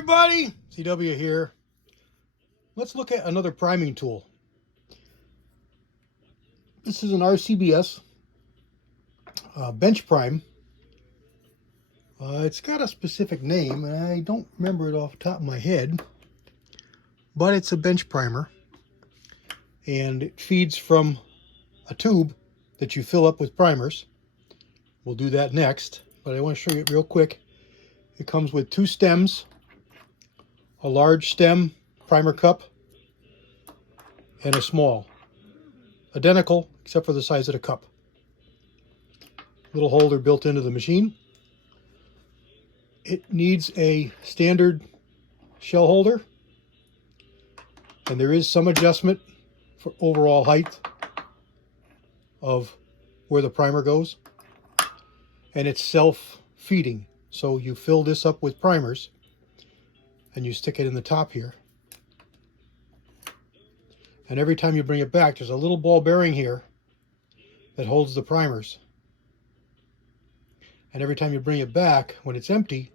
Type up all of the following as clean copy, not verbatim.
everybody, CW here. Let's look at another priming tool. This is an RCBS bench prime. It's got a specific name and I don't remember it off the top of my head, but it's a bench primer and it feeds from a tube that you fill up with primers. We'll do that next, but I want to show you it real quick. It comes with two stems, a large stem primer cup and a small, identical except for the size of the cup. Little holder built into the machine. It needs a standard shell holder, and there is some adjustment for overall height of where the primer goes, and it's self-feeding. So you fill this up with primers and you stick it in the top here, and every time you bring it back, there's a little ball bearing here that holds the primers, and every time you bring it back, when it's empty,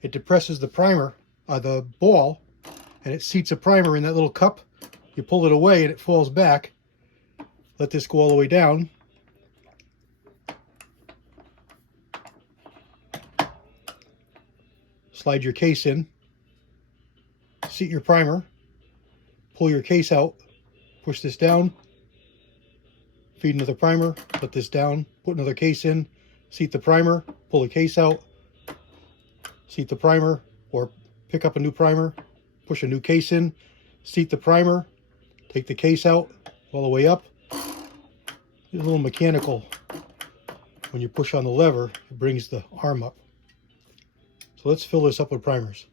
it depresses the primer, the ball, and it seats a primer in that little cup. You pull it away and it falls back. Let this go all the way down. Slide your case in, seat your primer, pull your case out, push this down, feed another primer, put this down, put another case in, seat the primer, pull the case out, seat the primer, or pick up a new primer, push a new case in, seat the primer, take the case out all the way up. It's a little mechanical. When you push on the lever, it brings the arm up. So let's fill this up with primers.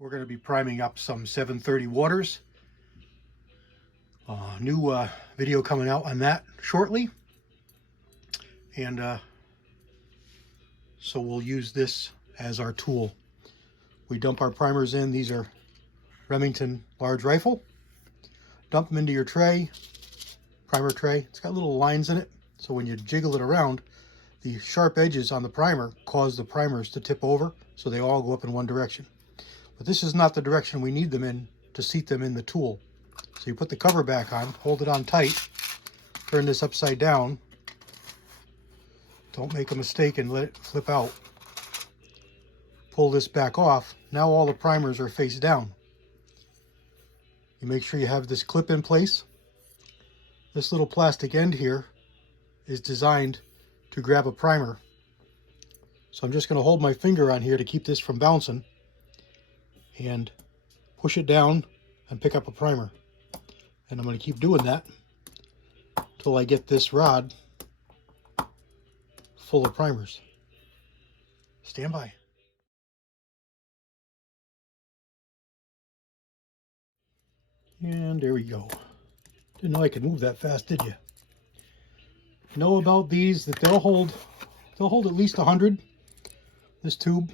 We're going to be priming up some 730 waters. New video coming out on that shortly. And so we'll use this as our tool. We dump our primers in. These are Remington large rifle. Dump them into your tray, primer tray. It's got little lines in it, so when you jiggle it around, the sharp edges on the primer cause the primers to tip over, so they all go up in one direction. But this is not the direction we need them in to seat them in the tool. So you put the cover back on, hold it on tight, turn this upside down. Don't make a mistake and let it flip out. Pull this back off. Now all the primers are face down. You make sure you have this clip in place. This little plastic end here is designed to grab a primer. So I'm just going to hold my finger on here to keep this from bouncing and push it down and pick up a primer. And I'm going to keep doing that until I get this rod full of primers. Stand by. And there we go. Didn't know I could move that fast, did you? Know about these, that they'll hold at least 100, this tube,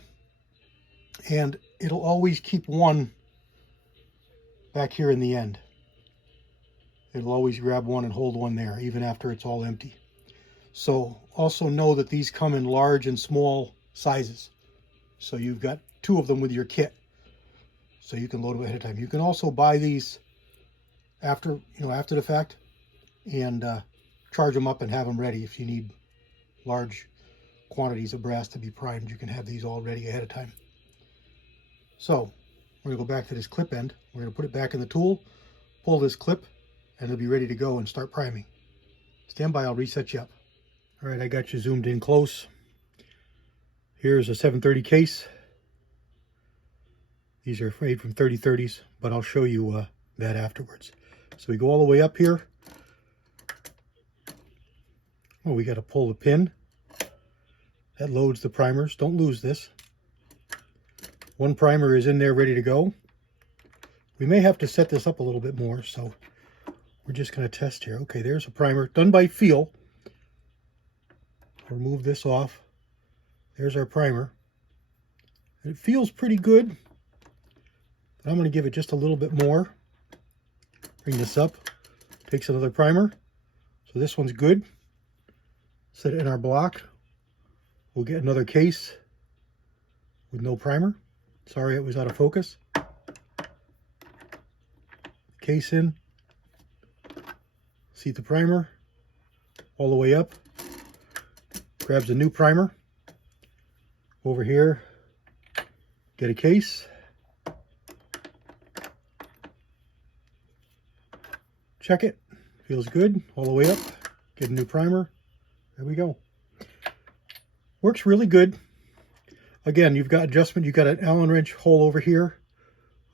and it'll always keep one back here in the end. It'll always grab one and hold one there, even after it's all empty. So also know that these come in large and small sizes. So you've got two of them with your kit, so you can load them ahead of time. You can also buy these after the fact and charge them up and have them ready. If you need large quantities of brass to be primed, you can have these all ready ahead of time. So we're going to go back to this clip end. We're going to put it back in the tool, pull this clip, and it'll be ready to go and start priming. Stand by, I'll reset you up. All right, I got you zoomed in close. Here's a 730 case. These are made from 3030s, but I'll show you that afterwards. So we go all the way up here. Oh, we got to pull the pin. That loads the primers. Don't lose this. One primer is in there ready to go. We may have to set this up a little bit more, so we're just going to test here. Okay, there's a primer done by feel. I'll remove this off. There's our primer. It feels pretty good, but I'm going to give it just a little bit more. Bring this up, takes another primer. So this one's good. Set it in our block. We'll get another case with no primer. Sorry it was out of focus. Case in. Seat the primer all the way up. Grabs a new primer. Over here, get a case. Check it. Feels good. All the way up. Get a new primer. There we go. Works really good. Again, you've got adjustment. You've got an Allen wrench hole over here.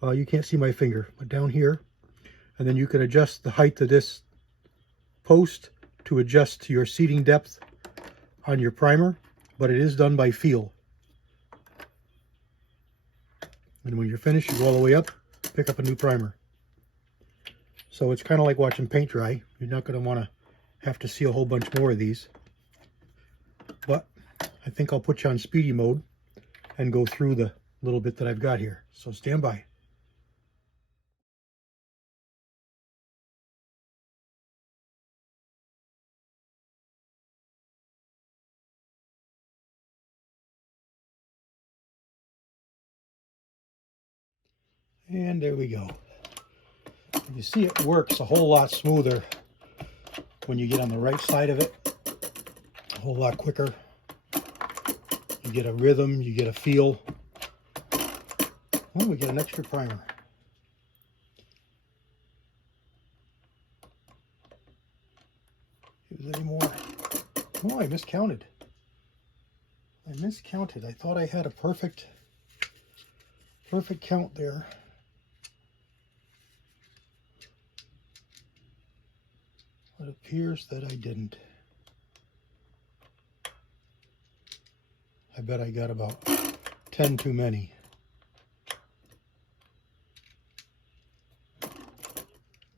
You can't see my finger, but down here. And then you can adjust the height of this post to adjust to your seating depth on your primer, but it is done by feel. And when you're finished, you go all the way up, pick up a new primer. So it's kind of like watching paint dry. You're not going to want to have to see a whole bunch more of these. But I think I'll put you on speedy mode and go through the little bit that I've got here. So stand by. And there we go. You see it works a whole lot smoother when you get on the right side of it. A whole lot quicker. You get a rhythm, you get a feel. Oh, we get an extra primer. Is there any more? Oh, I miscounted. I thought I had a perfect count there. It appears that I didn't. I bet I got about 10 too many.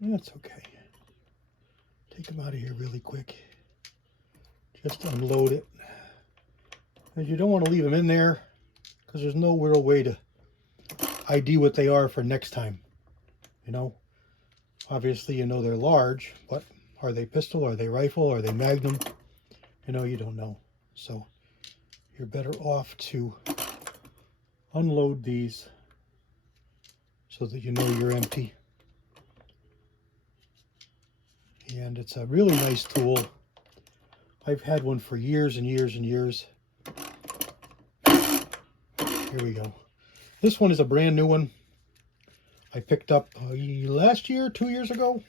That's okay. Take them out of here really quick. Just unload it. And you don't want to leave them in there because there's no real way to ID what they are for next time. You know, obviously you know they're large, but are they pistol? Are they rifle? Are they magnum? You know, you don't know. So you're better off to unload these so that you know you're empty. And it's a really nice tool. I've had one for years and years and years. Here we go. This one is a brand new one. I picked up last year, 2 years ago.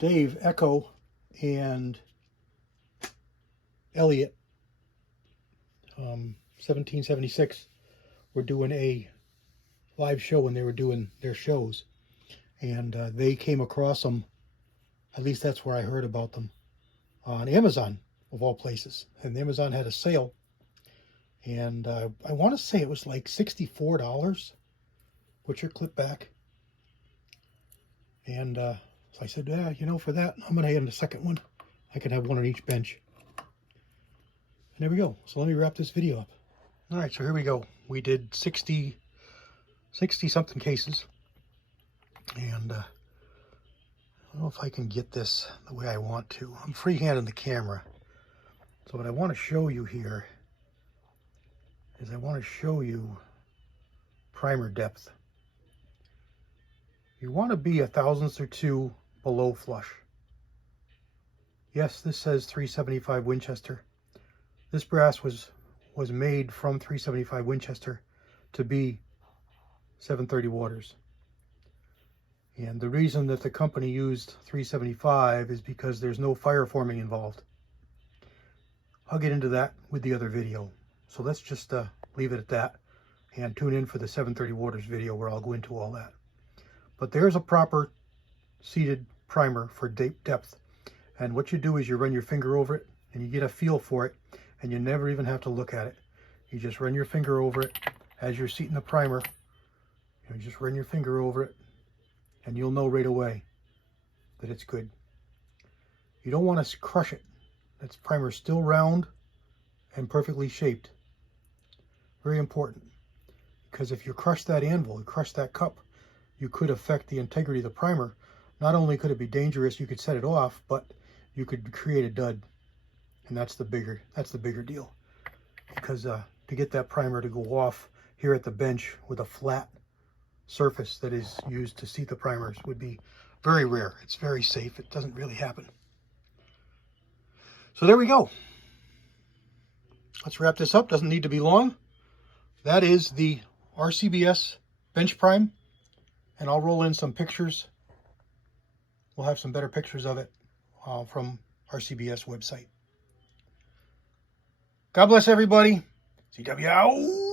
Dave, Echo, and Elliot, 1776, were doing a live show when they were doing their shows. And they came across them, at least that's where I heard about them, on Amazon, of all places. And Amazon had a sale. And I want to say it was like $64. Put your clip back. And so I said, yeah, you know, for that, I'm going to add a second one. I can have one on each bench. And there we go. So let me wrap this video up. All right, so here we go. We did 60 something cases. And I don't know if I can get this the way I want to. I'm freehanding the camera. So what I want to show you here is I want to show you primer depth. You want to be a thousandth or two below flush. Yes, this says 375 Winchester. This brass was made from 375 Winchester to be 730 Waters. And the reason that the company used 375 is because there's no fire forming involved. I'll get into that with the other video. So let's just leave it at that and tune in for the 730 Waters video where I'll go into all that. But there's a proper seated primer for depth. And what you do is you run your finger over it and you get a feel for it, and you never even have to look at it. You just run your finger over it as you're seating the primer. You just run your finger over it and you'll know right away that it's good. You don't want to crush it. That primer's still round and perfectly shaped. Very important. Because if you crush that anvil, you crush that cup, you could affect the integrity of the primer. Not only could it be dangerous, you could set it off, but you could create a dud. And that's the bigger deal. Because to get that primer to go off here at the bench with a flat surface that is used to seat the primers would be very rare. It's very safe. It doesn't really happen. So there we go. Let's wrap this up. Doesn't need to be long. That is the RCBS bench prime, and I'll roll in some pictures. We'll have some better pictures of it from RCBS website. God bless everybody. CW out.